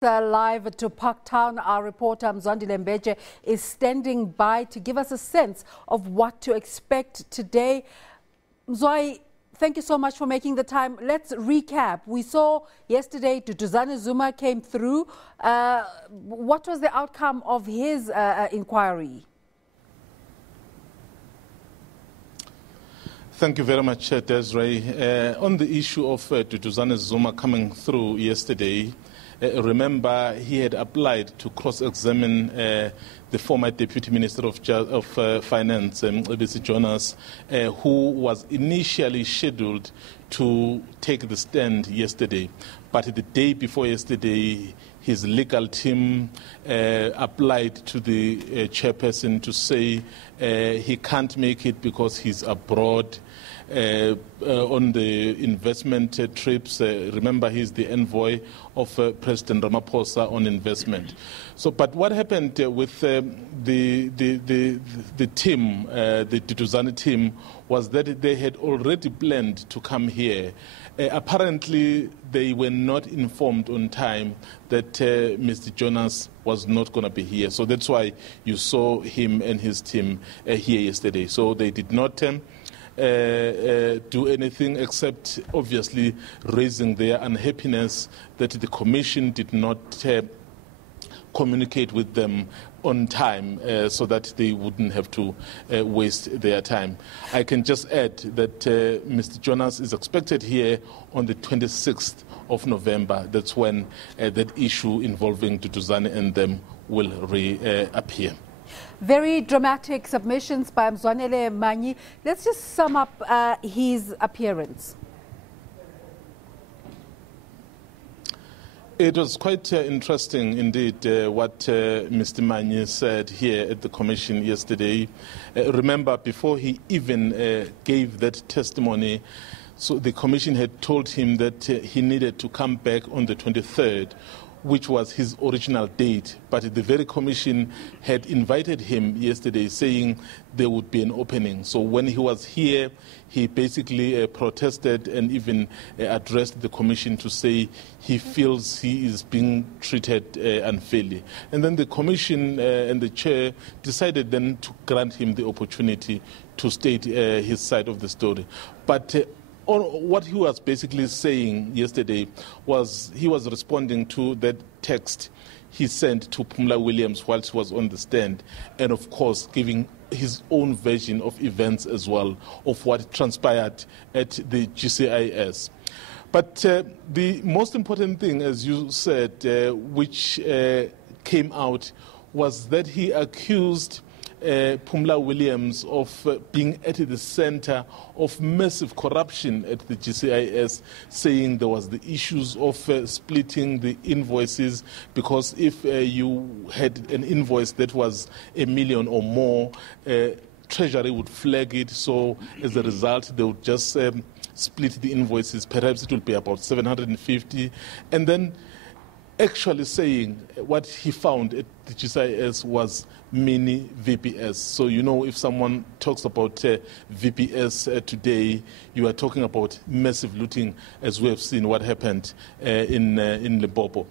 Live to Parktown, our reporter Mzwandile Mbeje is standing by to give us a sense of what to expect today. Mzwai, thank you so much for making the time. Let's recap. We saw yesterday Duduzane Zuma came through. What was the outcome of his inquiry? Thank you very much, Desiree. On the issue of Duduzane Zuma coming through yesterday, remember, he had applied to cross-examine the former Deputy Minister of Finance, SABC Jonas, who was initially scheduled to take the stand yesterday. But the day before yesterday, his legal team applied to the chairperson to say he can't make it because he's abroad on the investment trips. Remember, he's the envoy of President Ramaphosa on investment. So, but what happened with the team, the Duduzane team, was that they had already planned to come here. Apparently, they were not informed on time that Mr. Jonas was not going to be here. So that's why you saw him and his team here yesterday. So they did not do anything except obviously raising their unhappiness that the commission did not communicate with them on time so that they wouldn't have to waste their time. I can just add that Mr. Jonas is expected here on the 26th of November. That's when that issue involving Duduzane and them will reappear. Very dramatic submissions by Mzwanele Manyi. Let's just sum up his appearance. It was quite interesting indeed what Mr. Manyi said here at the commission yesterday. Remember, before he even gave that testimony, so the commission had told him that he needed to come back on the 23rd, which was his original date. But the very commission had invited him yesterday saying there would be an opening. So when he was here, he basically protested and even addressed the commission to say he feels he is being treated unfairly. And then the commission and the chair decided then to grant him the opportunity to state his side of the story. But what he was basically saying yesterday was he was responding to that text he sent to Phumla Williams whilst he was on the stand, and of course giving his own version of events as well of what transpired at the GCIS. But the most important thing, as you said, which came out, was that he accused Phumla Williams of being at the center of massive corruption at the GCIS, saying there was the issues of splitting the invoices, because if you had an invoice that was $1 million or more, Treasury would flag it, so as a result they would just split the invoices. Perhaps it will be about 750, and then actually saying what he found at the GCIS was mini VPS. So, you know, if someone talks about VPS today, you are talking about massive looting, as we have seen what happened in Limpopo.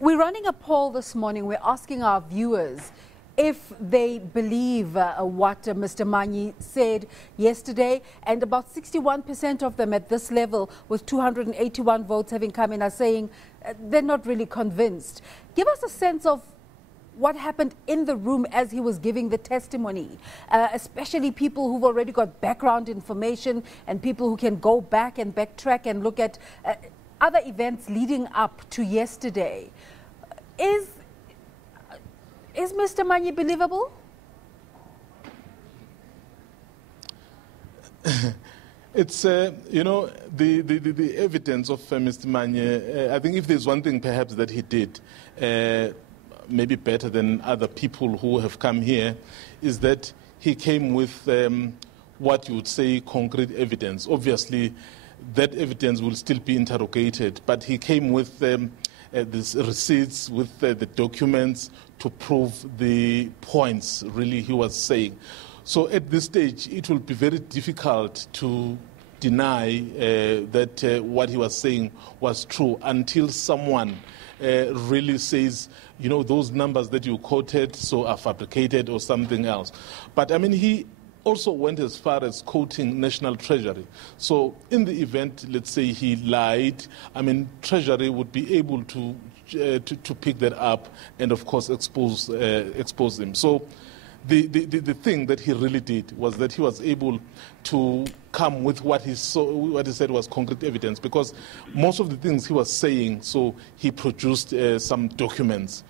We're running a poll this morning. We're asking our viewers if they believe what Mr. Manyi said yesterday, and about 61% of them at this level, with 281 votes having come in, are saying they're not really convinced. Give us a sense of what happened in the room as he was giving the testimony, especially people who've already got background information and people who can go back and backtrack and look at other events leading up to yesterday. Is Mr. Manyi believable? It's, you know, the evidence of Mr. Manyi, I think if there's one thing perhaps that he did, maybe better than other people who have come here, is that he came with what you would say concrete evidence. Obviously, that evidence will still be interrogated, but he came with these receipts, with the documents to prove the points really he was saying. So at this stage, it will be very difficult to deny that what he was saying was true until someone really says, you know, those numbers that you quoted so are fabricated or something else. But I mean, he also went as far as quoting National Treasury. So in the event, let's say he lied, I mean, Treasury would be able to pick that up and, of course, expose him. So the thing that he really did was that he was able to come with what he said was concrete evidence, because most of the things he was saying, so he produced some documents.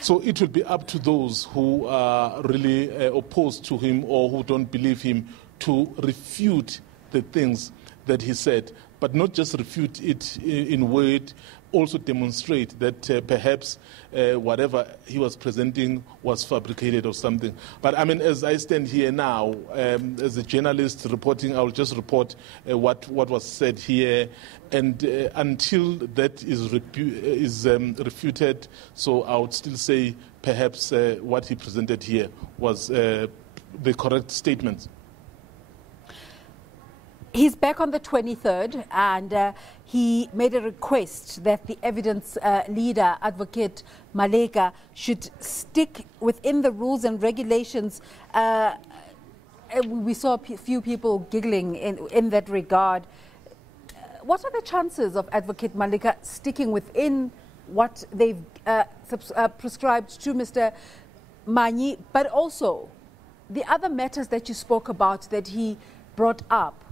So it will be up to those who are really opposed to him or who don't believe him to refute the things that he said, but not just refute it in word, also demonstrate that perhaps whatever he was presenting was fabricated or something. But I mean, as I stand here now, as a journalist reporting, I'll just report what was said here, and until that is refuted, so I would still say perhaps what he presented here was the correct statement. He's back on the 23rd, and he made a request that the evidence leader, Advocate Maleka, should stick within the rules and regulations. We saw a few people giggling in that regard. What are the chances of Advocate Maleka sticking within what they've prescribed to Mr. Manyi, but also the other matters that you spoke about that he brought up?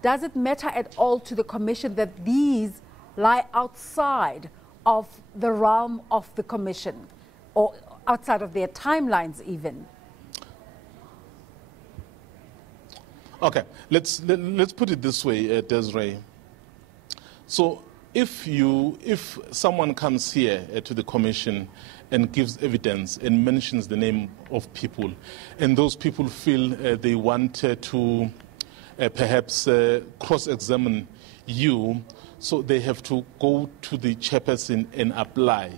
Does it matter at all to the Commission that these lie outside of the realm of the Commission or outside of their timelines even? Okay, let's put it this way, Desiree. So if someone comes here to the Commission and gives evidence and mentions the name of people, and those people feel they want to perhaps cross-examine you, so they have to go to the chairperson and apply.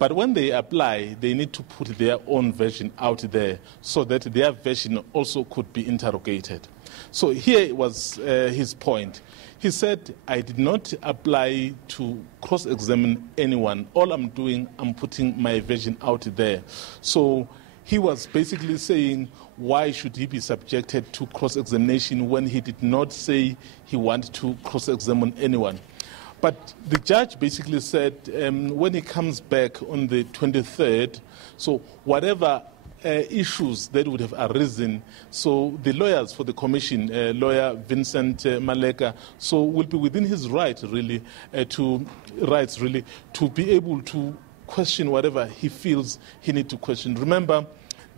But when they apply, they need to put their own version out there so that their version also could be interrogated. So here was his point. He said, I did not apply to cross-examine anyone. All I'm doing, I'm putting my version out there. So he was basically saying, why should he be subjected to cross-examination when he did not say he wanted to cross-examine anyone? But the judge basically said when he comes back on the 23rd, so whatever issues that would have arisen, so the lawyers for the commission, lawyer Vincent Maleka, so will be within his rights really to be able to question whatever he feels he needs to question. Remember,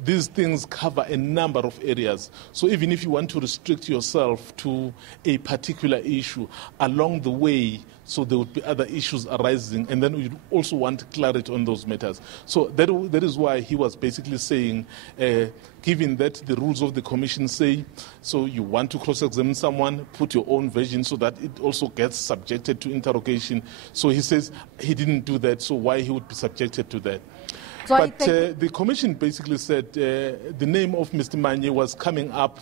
these things cover a number of areas. So even if you want to restrict yourself to a particular issue, along the way, so there would be other issues arising, and then you also want clarity on those matters. So that is why he was basically saying, given that the rules of the commission say, so you want to cross-examine someone, put your own version so that it also gets subjected to interrogation. So he says he didn't do that, so why he would be subjected to that? So but the commission basically said the name of Mr. Manyi was coming up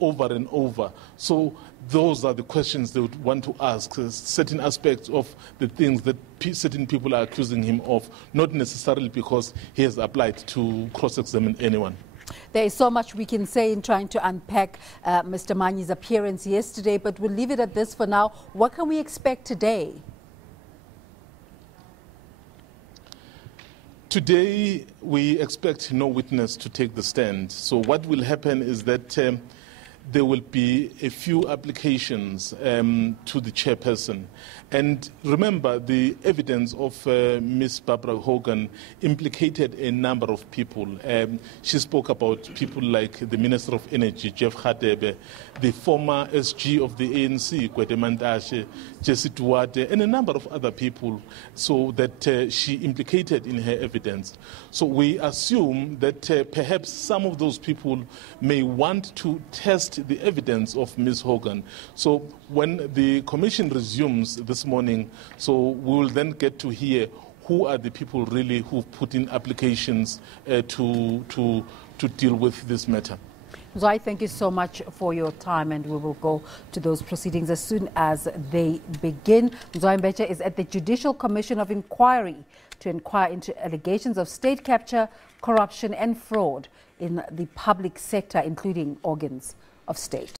over and over. So those are the questions they would want to ask, certain aspects of the things that certain people are accusing him of, not necessarily because he has applied to cross-examine anyone. There is so much we can say in trying to unpack Mr. Manyi's appearance yesterday, but we'll leave it at this for now. What can we expect today? Today, we expect no witness to take the stand. So what will happen is that there will be a few applications to the chairperson. And remember, the evidence of Ms. Barbara Hogan implicated a number of people. She spoke about people like the Minister of Energy, Jeff Hadebe, the former SG of the ANC, Gwede Mantashe, Jesse Duarte, and a number of other people, so that she implicated in her evidence. So we assume that perhaps some of those people may want to test the evidence of Ms. Hogan. So when the commission resumes this morning, so we will then get to hear who are the people really who've put in applications to deal with this matter. Mzwai, thank you so much for your time, and we will go to those proceedings as soon as they begin. Mzwandile Mbeje is at the Judicial Commission of Inquiry to inquire into allegations of state capture, corruption and fraud in the public sector, including organs of state.